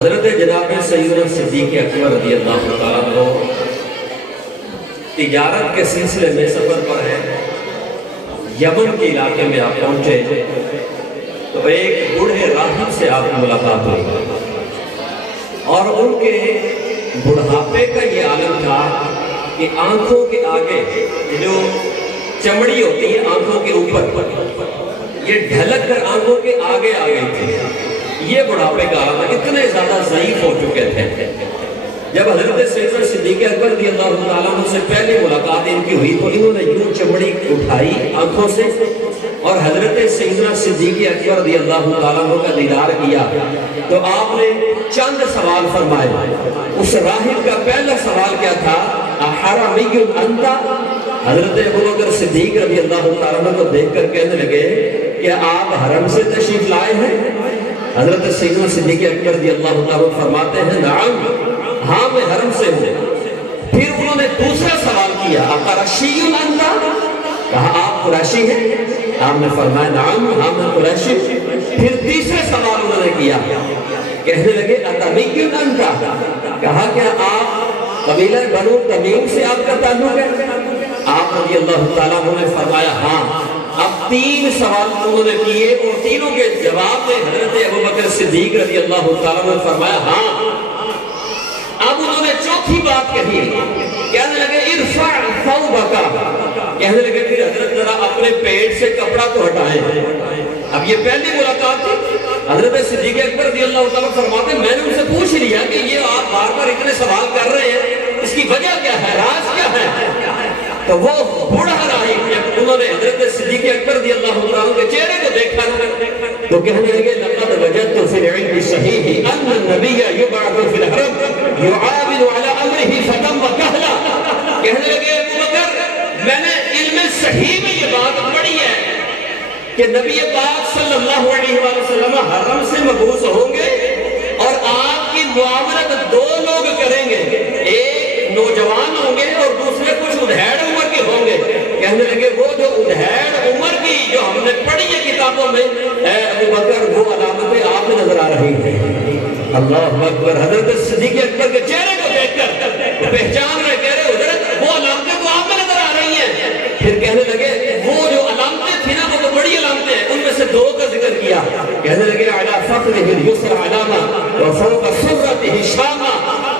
حضرت جناب سیدنا صدیق اکبر رضی اللہ تعالیٰ عنہ تجارت کے سلسلے میں سفر پر ہے، یمن کے علاقے میں آپ پہنچے تو ایک بوڑھے راہب سے آپ کی ملاقات ہوئی اور ان کے بڑھاپے کا یہ عالم تھا کہ آنکھوں کے آگے جو چمڑی ہوتی ہے آنکھوں کے اوپر یہ ڈھلک کر آنکھوں کے آگے آ گئی تھی۔ یہ بڑھاپے کا عالم ہے، اتنے زیادہ ضعیف ہو چکے تھے۔ جب حضرت سیدنا صدیق اکبر رضی اللہ تعالیٰ عنہ سے پہلی ملاقات ان کی ہوئی تو انہوں نے یوں چمڑی اٹھائی آنکھوں سے اور حضرت سیدنا صدیق اکبر رضی اللہ تعالیٰ عنہ کا دیدار کیا تو آپ نے چند سوال فرمائے۔ اس راہب کا پہلا سوال کیا تھا؟ احرمی انت؟ حضرت ابوبکر صدیق رضی اللہ تعالیٰ عنہ کو دیکھ کر کہنے لگے کہ آپ حرم سے تشریف لائے ہیں؟ حضرت سیدنا صدیق اکبر رضی اللہ تعالیٰ فرماتے ہیں نعم، ہاں میں حرم سے ہوں۔ پھر انہوں نے دوسرا سوال کیا اقرشی انت؟ کہا آپ قریشی ہیں؟ آپ نے فرمایا نعم، ہاں میں قریشی۔ پھر تیسرا سوال انہوں نے کیا، کہنے لگے اتمی انت؟ کہا کیا آپ قبیلہ بنو تمیم سے آپ کا تعلق ہے؟ آپ رضی اللہ تعالیٰ نے فرمایا ہاں۔ اب تین سوال انہوں نے کیے اور تینوں کے جواب میں حضرت ابوبکر صدیق رضی اللہ تعالیٰ نے فرمایا ہاں۔ اب انہوں نے چوتھی بات کہی، کہنے لگے ارفع ثوبک، کہنے لگے پھر حضرت ذرا اپنے پیٹ سے کپڑا تو ہٹائیں۔ اب یہ پہلی ملاقات تھی۔ حضرت صدیق اکبر رضی اللہ تعالیٰ فرماتے ہیں میں نے ان سے پوچھ لیا کہ یہ آپ بار بار اتنے سوال کر رہے ہیں، اس کی وجہ کیا ہے، راز کیا ہے؟ تو وہ بوڑھا راہب جب انہوں نے حضرت صدیق اکبر رضی اللہ تعالیٰ کے چہرے کو دیکھا تو کہنے لگے لقد وجدت فی العلم الصحیح ان النبی یبعث فی الحرم یعاون علی امرہ فتم وکہلا۔ کہنے لگے ابوبکر میں نے علم صحیح میں یہ بات پڑھی ہے کہ نبی پاک صلی اللہ علیہ وسلم حرم سے مبعوث ہوں گے اور آپ کی معاملت دو لوگ کریں گے، ایک نوجوان ہوں گے اور دوسرے کچھ ادھیڑ عمر کے ہوں گے۔ کہنے لگے وہ جو ادھیڑ عمر کی جو ہم نے پڑھی ہے کتابوں میں اے ابوبکر وہ علامتیں آپ میں نظر آ رہی ہیں۔ اللہ اکبر۔ حضرت صدیق اکبر کے چہرے کو دیکھ کر پہچان رہے، کہہ رہے حضرت وہ علامتیں تو آپ میں نظر آ رہی ہیں۔ پھر کہنے لگے وہ جو علامتیں تھیں نا وہ تو بڑی علامتیں ہیں، ان میں سے دو کا ذکر کیا۔ کہنے لگے علی فخذہ الیسر علامہ وفوق سرتہ شامہ۔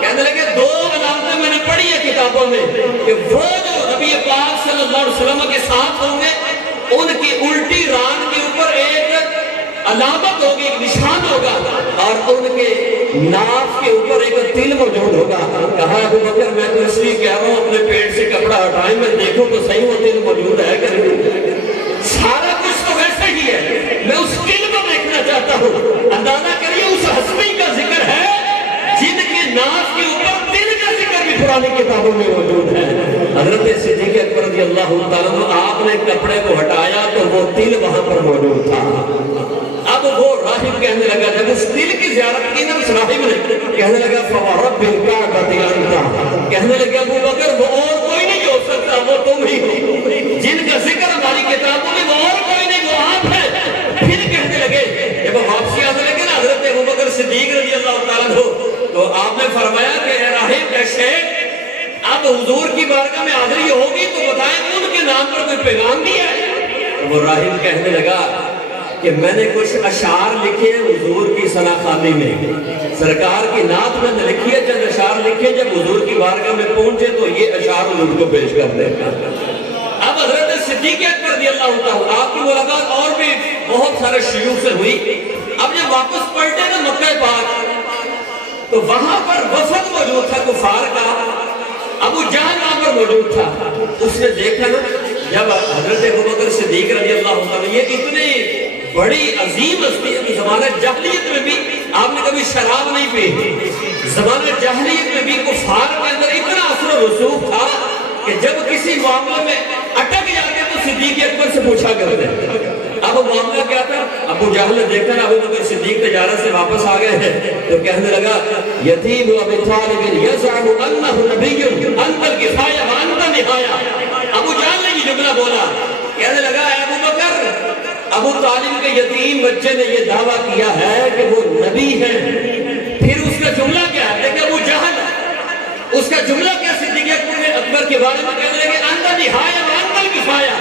کہنے لگے دو علامتیں میں نے پڑھی ہے کتابوں میں کہ وہ جو نبی پاک صلی اللہ علیہ وسلم کے ساتھ ہوں گے ان کی الٹی ران کے اوپر ایک علامت ہوگی، ایک نشان ہوگا اور ان کے ناف کے اوپر ایک تل موجود ہوگا۔ کہا ابوبکر میں تو اس لیے کہہ رہا ہوں اپنے پیٹ سے کپڑا ہٹائیں، میں دیکھوں تو صحیح وہ تل موجود ہے کہ نہیں۔ سارا کچھ تو ویسے ہی ہے، میں اس تل کو دیکھنا چاہتا ہوں۔ اندازہ کریے اس ہستی کا ذکر ہے جن کے ناف کے اوپر تل کا ذکر بھی پرانی کتابوں میں موجود ہے۔ حضرت صدیق اکبر رضی اللہ تعالیٰ آپ نے کپڑے کو ہٹایا تو وہ تل وہاں پر موجود تھا۔ اب وہ راہب کہنے لگا جب اس تل کی زیارت کی نا اس راہب نے کہنے لگا فَوَرَبِّ الْكَعْبَةِ أَنْتَ، کہنے لگا ابوبکر وہ اور کوئی نہیں ہو سکتا، وہ تم ہی ہو، جن کا ذکر ہماری کتابوں میں وہ اور کوئی نہیں، وہ آپ ہے۔ پھر کہنے لگے جب واپسی آنے لگے نا حضرت ابوبکر صدیق رضی اللہ تعالیٰ تو آپ نے فرمایا کہ اے راہب اے شیخ اب حضور کی بارگاہ میں حاضری ہوگی تو بتائیں ان کے نام پر کوئی پیغام دیا ہے؟ وہ راہب کہنے لگا کہ میں نے کچھ اشعار لکھے ہیں حضور کی ثناخوانی میں، سرکار کی نعت میں نے لکھی ہے، چند اشعار لکھے جب حضور کی بارگاہ میں پہنچے تو یہ اشعار حضور کو پیش کر دیں۔ اب حضرت صدیق اکبر رضی اللہ تعالیٰ آپ کی ملاقات اور بھی بہت سارے شیوخ سے ہوئی۔ اب جب واپس پلٹے نا مکہ پاک تو وہاں پر وفد موجود تھا کفار کا، ابو جہل وہاں پر موجود تھا۔ اس نے دیکھا نا جب حضرت ابوبکر صدیق رضی اللہ عنہ یہ اتنی بڑی عظیم ہستی ہے، زمانہ جاہلیت میں بھی آپ نے کبھی شراب نہیں پی، زمانہ جاہلیت میں بھی کفار کے اندر اتنا اثر و رسوخ تھا کہ جب کسی معاملے میں اٹک جاتے تو صدیق اکبر سے پوچھا کرتے۔ اب معاملہ کیا تھا؟ ابو جہل نے دیکھا نا ابوبکر صدیق تجارت سے واپس آ گئے ہیں تو کہنے لگا یتیم ابی طالب یزعم انہ نبی انت الکفایہ وانت النہایہ۔ ابو جہل نے یہ جملہ بولا، کہنے لگا اے ابوبکر ابو طالب کے یتیم بچے نے یہ دعویٰ کیا ہے کہ وہ نبی ہیں، پھر اس اس کا جملہ کیا ہے؟ دیکھیں ابو جہل اس کا جملہ کیا صدیق اکبر کے بارے میں کہنے لگے انت نہایہ و انت الکفایہ،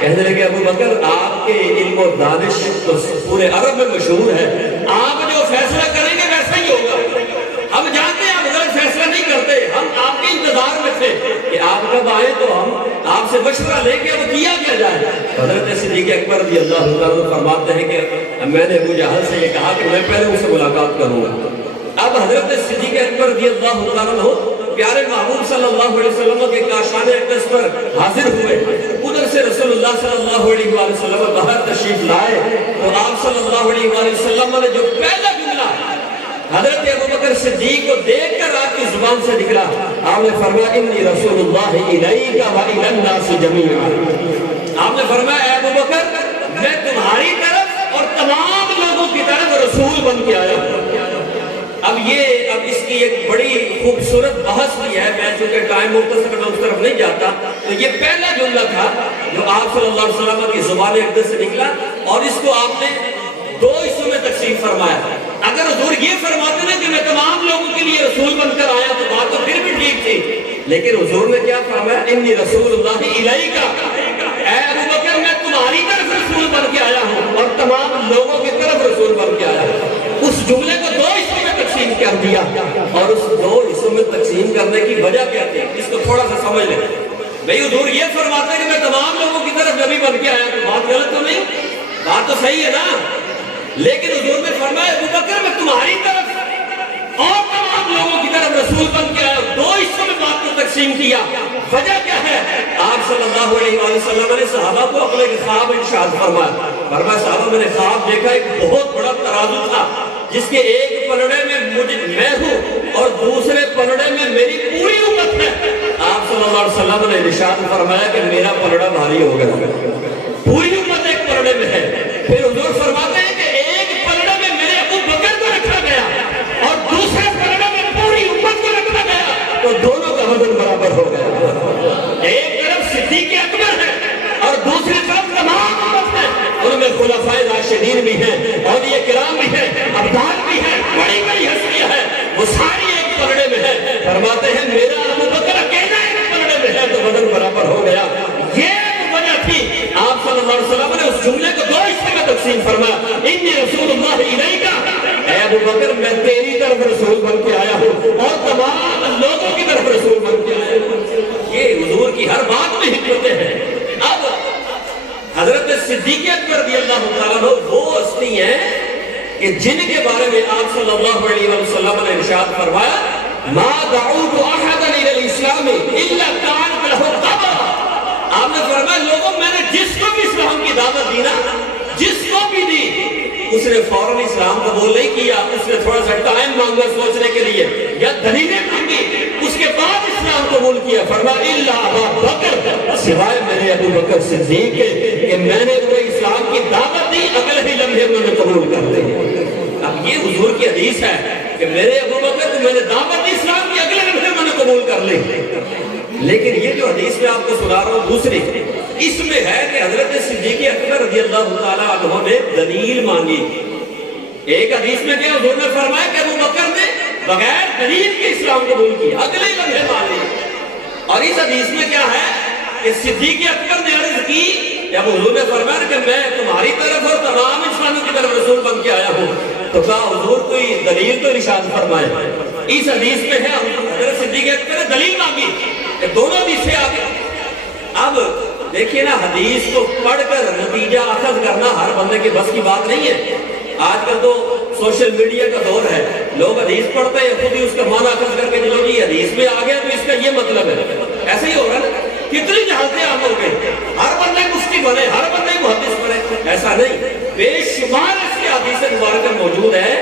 کہنے لگے ابو بکر آپ کے علم و دانش تو پورے عرب میں مشہور ہے، آپ جو فیصلہ کریں گے ویسا ہی ہوگا، ہم جانتے ہیں آپ غلط فیصلہ نہیں کرتے، ہم آپ کے انتظار میں تھے کہ آپ کب آئے تو ہم آپ سے مشورہ لے کے اب کیا جائے۔ حضرت صدیق اکبر رضی اللہ عنہ فرماتے ہیں کہ میں نے ابو جہل سے یہ کہا کہ میں پہلے ان سے ملاقات کروں گا۔ اب حضرت صدیق اکبر رضی اللہ عنہ پیارے محبوب صلی اللہ علیہ وسلم کے کاشان اقدس پر حاضر ہوئے، ادھر سے رسول اللہ صلی اللہ علیہ وسلم باہر تشریف لائے تو آپ صلی اللہ علیہ وسلم نے جو پہلا جملہ حضرت ابو بکر صدیق کو دیکھ کر آپ کی زبان سے نکلا، آپ نے فرمایا انی رسول اللہ الیک و الی الناس جمیعا، آپ نے فرمایا اے ابو بکر میں تمہاری طرف اور تمام لوگوں کی طرف رسول بن کے آیا ہوں۔ اب اس کی ایک بڑی خوبصورت بحث بھی ہے، میں چونکہ ٹائم مختصر میں اس طرف نہیں جاتا، تو یہ پہلا جملہ تھا جو آپ صلی اللہ علیہ وسلم کی زبان اقدس سے نکلا اور اس کو آپ نے دو حصوں میں تقسیم فرمایا۔ اگر حضور یہ فرماتے نا کہ میں تمام لوگوں کے لیے رسول بن کر آیا تو بات تو پھر بھی ٹھیک تھی، لیکن حضور نے کیا فرمایا انی رسول اللہ الیک، اے ابو بکر میں تمہاری طرف رسول بن کے آیا ہوں اور تمام لوگوں کی طرف رسول بن کے آیا ہوں۔ اس جملے کو دو حصوں میں تقسیم کر دیا، اور اس دو حصوں میں تقسیم کرنے کی وجہ کیا تھی اس کو تھوڑا سا سمجھ لیں۔ بھئی حضور یہ فرماتے ہیں کہ میں تمام لوگوں کی طرف نبی بن کے آیا تو بات غلط تو نہیں، بات تو صحیح ہے نا، لیکن حضور نے فرمایا ابو بکر میں تمہاری طرف اور تمام لوگوں کی طرف رسول بن کے آیا، دو حصوں میں بات کو تقسیم کیا۔ وجہ کیا ہے؟ آپ صلی اللہ علیہ وسلم نے صحابہ کو اپنے خواب ارشاد فرمایا، صحابہ میں نے خواب دیکھا ایک بہت بڑا ترازو تھا جس کے ایک پلڑے میں میں ہوں اور دوسرے پلڑے میں میری پوری امت ہے۔ آپ صلی اللہ علیہ وسلم نے ارشاد فرمایا کہ میرا پلڑا بھاری ہو گیا، پوری امت ایک پلڑے میں ہے۔ پھر حضور فرماتے ہیں کہ ایک پلڑے میں میرے ابو بکر کو رکھا گیا اور دوسرے پلڑے میں پوری امت کو رکھا گیا تو دونوں کا وزن برابر ہو گیا۔ ایک طرف صدیق اکبر ہے اور دوسری طرف تمام امت ہے، ان میں خلفائے راشدین بھی ہیں، اولیاء کرام بھی ہیں، ابدال بھی ہیں، بڑی بڑی ہستیاں ہیں، وہ ساری ایک پلڑے میں ہے۔ فرماتے ہیں میرا ابو بکر اکیلا ایک پلڑے میں ہے تو وزن برابر ہو گیا۔ یہ وجہ تھی آپ صلی اللہ علیہ وسلم نے اس جملے کو دو حصے میں تقسیم فرمایا، انی رسول اللہ الیک، اے ابو بکر میں تیری طرف رسول بن کے آیا ہوں اور تمام لوگوں کی طرف رسول بن کے آیا ہوں۔ یہ حضور کی ہر بات میں حکمتیں ہیں۔ اب حضرت صدیق اکبر رضی اللہ تعالیٰ عنہ وہ ہستی ہیں کہ جن کے بارے میں آپ صلی اللہ علیہ وسلم نے ارشاد فرمایا ما دعوت احدا الى الاسلام الا كان له قبر، آپ نے فرمایا لوگوں میں نے جس کو بھی اسلام کی دعوت دی نا، جس کو بھی دی، اس نے فوراً اسلام قبول نہیں کیا، اس نے تھوڑا سا ٹائم مانگا سوچنے کے لیے یا دلیلیں مانگی، اس کے بعد اسلام قبول کیا۔ فرمایا الا ابا بکر، سوائے میرے ابو بکر صدیق کہ میں نے انہیں اسلام کی دعوت دی اگلے ہی لمحے انہوں نے قبول کر لی۔ اب یہ حضور کی حدیث ہے کہ میرے ابو بکر کو میں نے دعوت دی اسلام کی اگلے لمحے انہوں نے قبول کر لی۔ لیکن یہ جو حدیث میں آپ کو سنا رہا ہوں دوسری، اس میں ہے کہ حضرت صدیق اکبر رضی اللہ تعالیٰ عنہ نے دلیل مانگی۔ ایک حدیث میں کیا حضور نے فرمایا کہ ابو بکر نے بغیر دلیل کے اسلام قبول کیا، اگلے لمحے مان لی۔ اور اس حدیث میں کیا ہے کہ صدیق اکبر نے عرض کی جب حضور نے فرمایا کہ میں تمہاری طرف اور تمام انسانوں کی طرف رسول بن کے آیا ہوں تو کہا حضور کوئی دلیل تو ارشاد فرمائے۔ اس حدیث میں ہے حضرت صدیق اکبر نے دلیل مانگی کہ دونوں حدیثیں آگے۔ اب دیکھیے نا حدیث کو پڑھ کر نتیجہ اخذ کرنا ہر بندے کے بس کی بات نہیں ہے۔ آج کل تو سوشل میڈیا کا دور ہے، لوگ حدیث پڑھتے ہیں خود ہی اس کا معنی اخذ کر کے چلو جی حدیث میں آ گیا تو اس کا یہ مطلب ہے، ایسے ہی ہو رہا ہے۔ کتنی جہازیں عام ہو گئی، ہر بندے مفتی بنے، ہر بندے محدث بنے، ایسا نہیں۔ بے شمار ایسی حدیث مبارکہ موجود ہے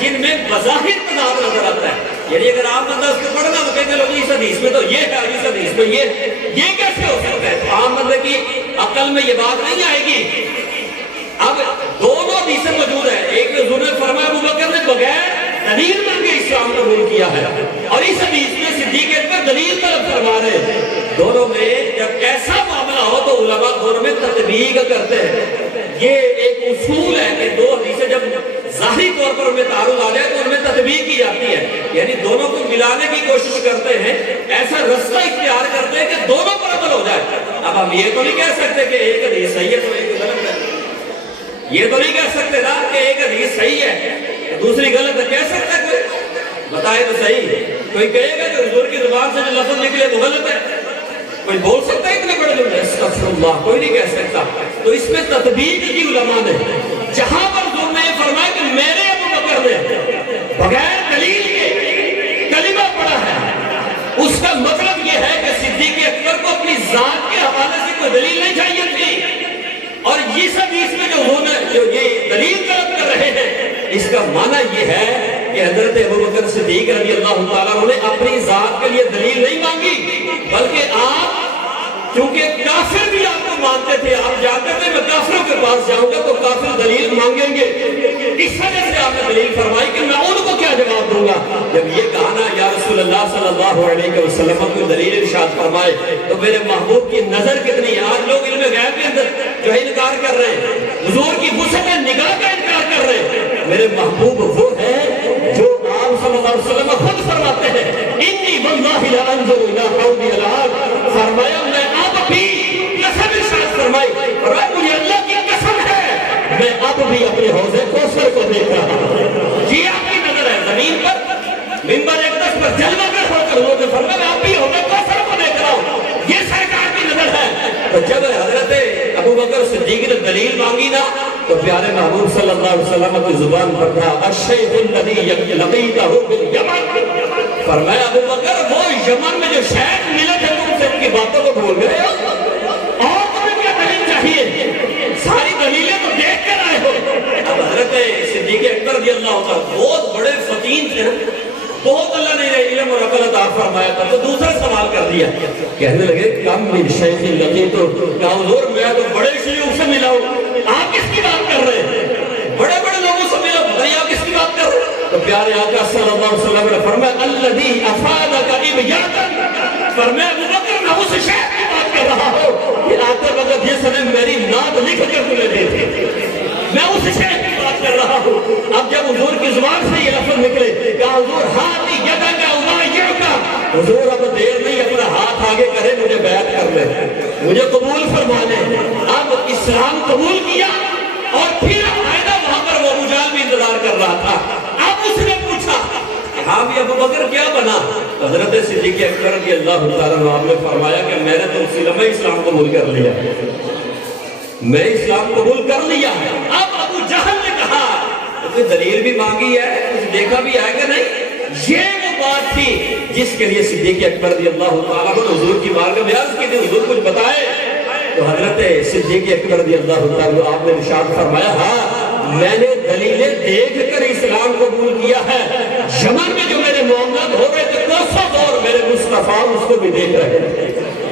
جن میں بظاہر تضاد نظر آتا ہے، یعنی اگر آپ بندہ اس کو پڑھنا تو کہتے لوگ اس حدیث میں تو یہ ہے، اس حدیث میں یہ کیسے ہو سکتا ہے؟ عام بندے کی عقل میں یہ بات نہیں آئے گی۔ اب دونوں حدیثیں موجود ہیں، ایک میں حضور نے فرمایا ابو بکر نے بغیر دلیل مانگے اسلام قبول کیا ہے، اور اس حدیث میں صدیق اکبر دلیل طلب فرما رہے ہیں۔ دونوں میں جب ایسا معاملہ ہو تو علماء دونوں میں تطبیق کرتے ہیں۔ یہ ایک اصول ہے کہ دو حدیثیں جب ظاہری طور پر ان میں تعارض آ جائے تو ان میں تطبیق کی جاتی ہے، یعنی دونوں کو ملانے کی کوشش کرتے ہیں، ایسا رستہ اختیار کرتے ہیں کہ دونوں پر عمل ہو جائے۔ اب ہم یہ تو نہیں کہہ سکتے کہ ایک حدیث صحیح ہے تو ایک غلط ہے، یہ تو نہیں کہہ سکتے نا کہ ایک حدیث صحیح ہے دوسری غلط ہے، کہہ سکتا ہے کوئی؟ بتائے تو صحیح، کوئی کہے گا کہ حضور کی زبان سے جو لفظ نکلے وہ غلط ہے؟ کوئی بول سکتا ہے اتنے بڑے جملے؟ استغفر اللہ، کوئی نہیں کہہ سکتا۔ تو اس میں تطبیق کی علماء نے جہاں پر حضور نے یہ فرمایا کہ میرے ابو بکر نے بغیر دلیل کے کلمہ پڑھا ہے، اس کا مطلب یہ ہے کہ صدیق اکبر کو اپنی ذات کے حوالے سے کوئی دلیل نہیں چاہیے تھی، اور اس حدیث میں جو انہوں نے جو یہ دلیل طلب کر رہے ہیں، اس کا معنی یہ ہے کہ حضرت ابو بکر صدیق رضی اللہ تعالیٰ عنہ نے اپنی ذات کے لیے دلیل نہیں مانگی، بلکہ آپ چونکہ کافر بھی آپ کو مانتے تھے، آپ جانتے تھے میں کافروں کے پاس جاؤں گا تو کافر دلیل مانگیں گے، اس وجہ سے آپ نے دلیل فرمائی کہ میں ان کو کیا جواب دوں گا۔ جب یہ کہا نا یا رسول اللہ صلی اللہ علیہ وسلم کو دلیل ارشاد فرمائے تو میرے محبوب کی نظر کتنی ہے۔ آج لوگ علم غیب کے اندر جو ہے انکار کر رہے ہیں، حضور کی وسعت نگاہ کا انکار کر رہے ہیں، میرے محبوب وہ ہے جو آپ صلی اللہ علیہ وسلم خود فرماتے ہیں انی واللہ لا انظر الی حوضی العاب، فرمایا میں اب بھی قسم ارشاد فرمائی اور مجھے اللہ کی قسم ہے میں اب بھی اپنے حوض کوثر کو دیکھ رہا ہوں۔ یہ آپ کی نظر ہے زمین پر، منبر اقدس پر جلوہ گر ہو کر حضور نے فرمایا میں اب بھی حوض کوثر کو دیکھ رہا ہوں، یہ سرکار کی نظر ہے۔ تو جب حضرت ابو بکر صدیق نے دلیل مانگی نا تو پیارے محبوب صلی اللہ علیہ وسلم کی زبان پر تھا الشیخ الذی لقیتہ بالیمن، فرمایا ابو بکر وہ یمن میں جو شیخ ملے تھے تم سے ان کی باتوں کو بھول گئے ہو، اور تمہیں کیا دلیل چاہیے؟ ساری دلیلیں تو دیکھ کر آئے ہو۔ اب حضرت صدیق اکبر رضی اللہ عنہ بہت بڑے فطین تھے، بہت اللہ نے علم اور عقل عطا فرمایا تھا، تو دوسرا سوال کر دیا، کہنے لگے کم من شیخ لقیتہ، کہا حضور میں تو بڑے شیوخ سے ملا ہوں، آپ کس کی بات کر رہے ہیں؟ بڑے بڑے لوگوں سے ملا، بھائی آپ کس کی بات کر رہے ہیں؟ تو پیارے آقا صلی اللہ علیہ وسلم نے فرمایا الذی افادک ابیاتا، فرمایا ابو بکر میں اس شیخ کی بات کر رہا ہوں کہ آقا وقت جس نے میری نعت لکھ کر تمہیں دی تھی، میں اس شیخ کی بات کر رہا ہوں۔ اب جب حضور کی زبان سے یہ لفظ نکلے کہ حضور ہاتھی یدک اُبایعک، حضور اب دیر نہیں اپنا ہاتھ آگے کرے مجھے بیعت کر لے، مجھے قبول فرما لے۔ اب اسلام قبول کیا اور پھر آئندہ وہاں پر وہ ابو جہل بھی انتظار کر رہا تھا۔ اب اس نے پوچھا ہاں بھی ابو بکر کیا بنا؟ حضرت صدیق اکبر رضی اللہ تعالیٰ عنہ آپ نے فرمایا کہ میں نے تو اسی لمحے اسلام قبول کر لیا، میں اسلام قبول کر لیا۔ اب ابو جہل نے کہا کوئی دلیل بھی مانگی ہے، کچھ دیکھا بھی آئے گا نہیں؟ یہ وہ بات تھی جس کے لیے صدیق اکبر رضی اللہ تعالیٰ عنہ حضور کی بارگاہ میں عرض کی تھی حضور کچھ بتائے، تو حضرت صدیق اکبر رضی اللہ تعالیٰ عنہ آپ نے ارشاد فرمایا ہاں میں نے دلیلیں دیکھ کر اسلام قبول کیا ہے، یمن میں جو میرے معاملات ہو رہے تھے کوسوں دور میرے مصطفیٰ اس کو بھی دیکھ رہے ہیں۔